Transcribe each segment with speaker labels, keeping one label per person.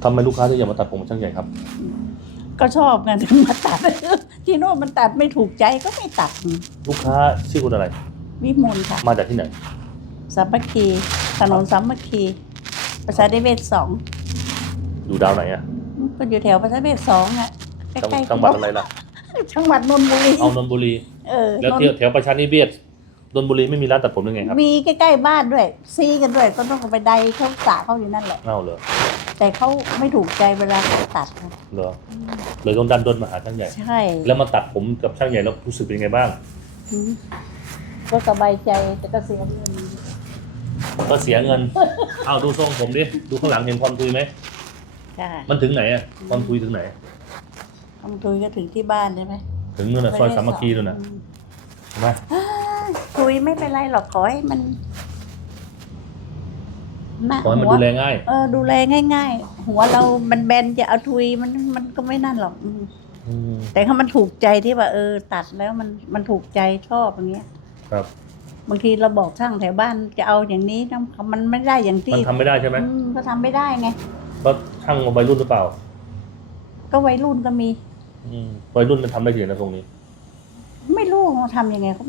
Speaker 1: ทำไมลูกค้าถึงอยากมาตัดผมช่างใหญ่ครับ
Speaker 2: ก็ชอบไงถึงมาตัดที่โน่นมันตัดไม่ถูกใจก็ไม่ตัด
Speaker 1: ลูกค้าชื่อคุณอะไร
Speaker 2: วิมลค่ะ
Speaker 1: มาจากที่ไหน
Speaker 2: สามัคคีถนนสามัคคีประชาธิปไตย2
Speaker 1: อยู่ดาวไหนอ่ะ
Speaker 2: ก็อยู่แถวประชาธิปไตย2อ่ะใกล้ๆ
Speaker 1: จังหวัดอะไรล่ะ
Speaker 2: จังหวัดนนทบุรี
Speaker 1: เอานนทบุรีแล้วแถวประชาธิปไตยนนทบุรีไม่มีร้านตัดผมยังไงครับ
Speaker 2: มีใกล้ๆบ้านด้วยซีกันด้วยก็ต้องไปใดเขาสระเขาอยู่นั่นแหละ
Speaker 1: เอาเลย
Speaker 2: แต่เขาไม่ถูกใจเวลาเขาตัด
Speaker 1: เหรอเลยต้องดันด้นมาหาช่างใหญ่
Speaker 2: ใช่
Speaker 1: แล้วมาตัดผมกับช่างใหญ่แล้วรู้สึกเป็นยังไงบ้าง
Speaker 2: ก็สบายใจแต่ก็เสียเงิน
Speaker 1: เอาดูทรงผมดิดูข้างหลังเห็นความทุยไหม
Speaker 2: ใช่
Speaker 1: มันถึงไหนอ่ะความทุยถึงไหน
Speaker 2: ความทุยก็ถึงที่บ้านใช่ไหม
Speaker 1: ถึงนู่นน่ะซอยสามัคคีนู่นน่ะมา
Speaker 2: ทุยไม่เป็นไรหรอกขอให้มัน
Speaker 1: ขอให้มันดูแลง่าย
Speaker 2: ดูแลง่ายๆหัวเรามันแบนจะเอาทุยมันก็ไม่นั่นหรอกแต่ถ้ามันถูกใจที่ว่าตัดแล้วมันถูกใจชอบอย่างเงี้ย
Speaker 1: ครับ
Speaker 2: บางทีเราบอกช่างแถวบ้านจะเอาอย่างนี้นะมันไม่ได้อย่างที่
Speaker 1: มันทำไม่ได้ใช่ไหม
Speaker 2: ก็ทำไม่ได้ไง
Speaker 1: ก็ช่างวัยรุ่นหรือเปล่า
Speaker 2: ก็วัยรุ่นก็มี
Speaker 1: วัยรุ่นมันทำได้ถึงนะตรงนี้
Speaker 2: ไม่รู้เขาทำยังไงเขา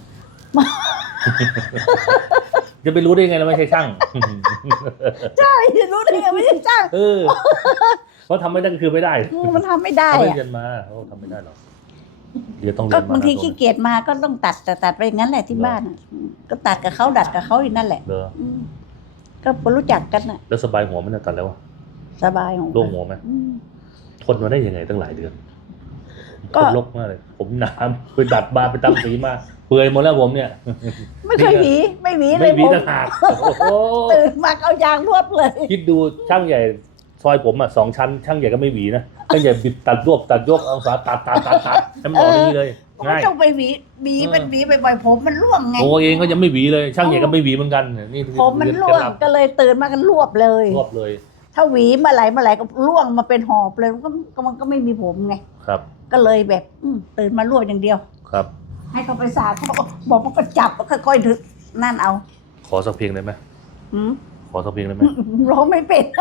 Speaker 1: จะไปรู้ได้ไงเราไม่ใช่ช่าง
Speaker 2: ใช่จะรู้ได้ไงไม่ใช่ช่าง
Speaker 1: เขาทำไม่ได้ก็คือไม่ได้
Speaker 2: มันทำไม่ได้
Speaker 1: เขาไม่เรียนมาเขาทำไม่ได้หรอกเดี๋ยวต้องเรียนมา
Speaker 2: บางทีขี้เกียจมาก็ต้องตัดไปอย่างนั้นแหละที่บ้านก็ตัดกับเขาดัดกับเขาอยู่นั่นแหละก็รู้จักกันน่ะ
Speaker 1: แล้วสบายหัวมันตัดแล้ววะ
Speaker 2: สบายหัว
Speaker 1: โล่งหัวไหมทนมาได้ยังไงตั้งหลายเดือนก็ลกมากเลยผมน้ำคือดัดบาไปตามสีมาเปื่อยหมดแล้วผมเนี่ย
Speaker 2: ไม่เคยหวีไม่หวีเลย
Speaker 1: ผมต่างหาก
Speaker 2: ตื่นมาเอายางรวบเลย
Speaker 1: คิดดูช่างใหญ่ซอยผม2 ชั้นช่างใหญ่ก็ไม่หวีนะช่างใหญ่บิดตัดรวบตัดยกองศาตัดให้มันออกนี้เลย
Speaker 2: ง่ายต้องไปหวีมันหวีบ่อยๆผมมันร่วงไง
Speaker 1: โอ้เองก็ยังไม่หวีเลยช่างใหญ่ก็ไม่หวีเหมือนกันนี่
Speaker 2: ผมมันร่วงก็เลยตื่นมากันรวบเลยถ้าหวีเมื่อไหร่ก็ร่วงมาเป็นหอบเลยมันก็ไม่มีผมไง
Speaker 1: ครับ
Speaker 2: ก็เลยแบบตื่นมารวบอย่างเดียว
Speaker 1: ครับ
Speaker 2: ให้เขาไปสาเขาบอกว่าก็จับค่อยๆถึกนั่นเอา
Speaker 1: ขอสักเพลงได้ไหมขอสักเพลงได้ไหม
Speaker 2: ร้องไม่เป็น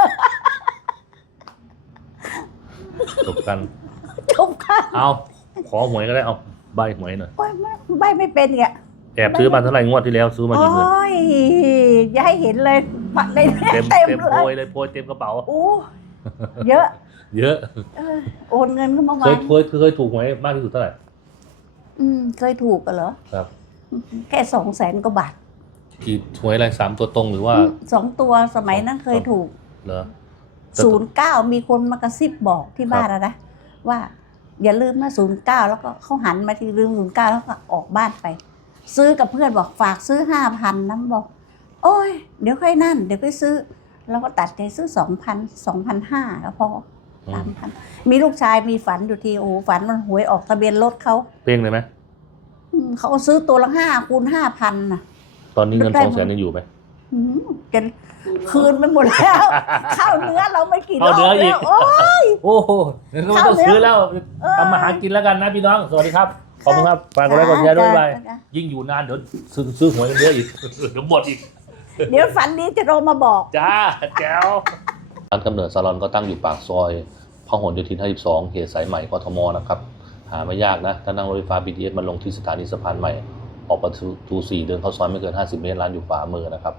Speaker 1: จบกันเอาขอหวยก็ได้เอาใบหวยหน่อย
Speaker 2: ใบไม่เป็นเนี่ย
Speaker 1: แอบซื้อมาเท่าไหร่งวดที่แล้วซื้อมากี่หมื่น
Speaker 2: อย่าให้เห็นเลยปัดเลย
Speaker 1: เต็มโพยเลยโพยเต็มกระเป๋า
Speaker 2: โอ้เยอะโอนเงินเข้ามา
Speaker 1: เคยถูกหวยมากที่สุดเท่าไหร่
Speaker 2: เคยถูกกันเหรอ
Speaker 1: ครับ
Speaker 2: แค่200,000 กว่าบาท
Speaker 1: กี่หวยอะไร3 ตัวตรงหรือว่า
Speaker 2: 2 ตัวสมัยนั้นเคยถูก
Speaker 1: เหรอ
Speaker 2: 09มีคนมากระซิบบอกที่บ้านนะว่าอย่าลืมนะ09แล้วก็เขาหันมาที่ลืม09แล้วก็ออกบ้านไปซื้อกับเพื่อนบอกฝากซื้อ 5,000 นะบอกโอ้ยเดี๋ยวค่อยนั่นเดี๋ยวค่อยซื้อแล้วก็ตัดใจซื้อ 2,500 ก็พอ 3,000มีลูกชายมีฝันอยู่ทีโอ้ฝันมันหวยออกทะเบียนรถเขา
Speaker 1: เป้งเลยไหม
Speaker 2: เขาซื้อตัวละ5 คูณ 5,000นะ
Speaker 1: ตอนนี้เงิน200,000ยังอยู่ไหม
Speaker 2: จะคืนไปหมดแล้วข้าวเนื้อเราไม่กินแล้วโอ้ย
Speaker 1: โอ้โหเราต้องซื้อแล้วทำมาหากินแล้วกันนะพี่น้องสวัสดีครับขอบคุณครับฝากกดไลค์กดแชร์ด้วยไปยิ่งอยู่นานเดี๋ยวซื้อหวยกันเยอะอีกเดี๋ยวหมดอีก
Speaker 2: เดี๋ยวฝันนี้จะโทรมาบอก
Speaker 1: จ้าแจ๋วร้านกำเนิดซาลอนก็ตั้งอยู่ปากซอยพหลโยธิน52เขตสายใหม่กทมนะครับหาไม่ยากนะถ้านั่งรถไฟฟ้า BTS มาลงที่สถานีสะพานใหม่ออกประตู4เดินเข้าซอยไม่เกิน50 เมตรร้านอยู่ขวามือนะครับ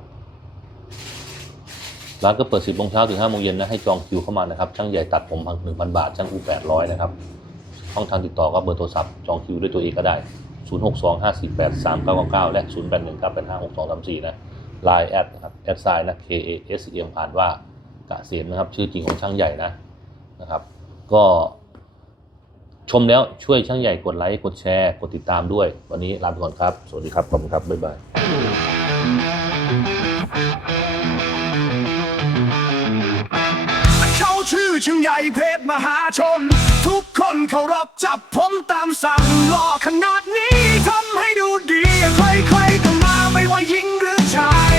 Speaker 1: ร้านก็เปิด 10 โมงเช้าถึง 5 โมงเย็นนะให้จองคิวเข้ามานะครับช่างใหญ่ตัดผม 1,000 บาทช่างอู800นะครับช่องทางติดต่อก็เบอร์โทรศัพท์จองคิวด้วยตัวเองก็ได้0625483999และ0819856234นะไลน์แอดนะครับแอดไซน์นะ KASEM อ่านว่ากะเกษมนะครับชื่อจริงของช่างใหญ่นะครับก็ชมแล้วช่วยช่างใหญ่กดไลค์กดแชร์กดติดตามด้วยวันนี้ลาไปก่อนครับสวัสดีครับขอบคุณครับบ๊ายบาย
Speaker 3: เขาชื่อช่างใหญ่เพชรมหาชนทุกคนเคารพจับผมตามสั่งหล่อขนาดนี้ทำให้ดูดีใครๆก็มาไม่ว่าหญิงหรือชาย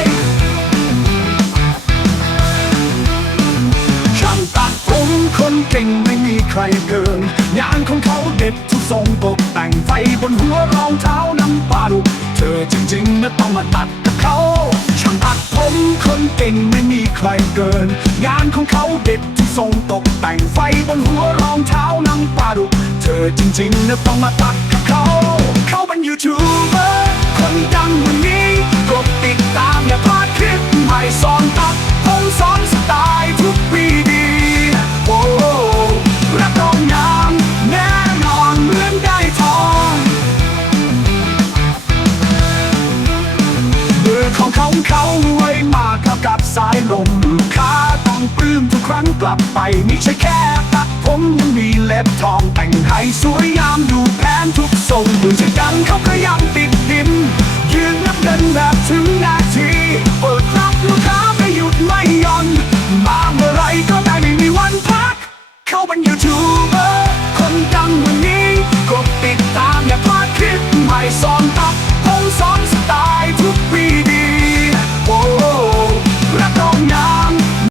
Speaker 3: ช่างตัดผมคนเก่งไม่มีใครเกินงานของเขาเด็ดทุกทรงตกแต่งไฟบนหัวรองเท้าน้ำปลาดุกเธอจริงๆนะต้องมาตัดกับเขาช่างตัดผมคนเก่งไม่มีใครเกินงานของเขาเด็ดทุกทรงตกแต่งไฟบนหัวรองเท้าหนังปลาดุกเธอจริงๆนะต้องมาตัดกับเขาเป็นยูทูบเบอร์คนดังวันนี้กดติดตามอย่าพลาดคลิปใหม่สอนตัดผมสอนสไตล์ทุกปีดีโอ้รับรองงามแน่นอนเหมือนได้ทองเบอร์ของเขารวยมากเท่ากับสายลมลูกค้าต้องปลื้มทุกครั้งกลับไปไม่ใช่แค่ตัดผมยังมีเล็บทองแต่งให้สวยงามดูแพนทุกทรงมือจะดังเขาก็ยังติดดินยืนนับเดินแบบถึงนาที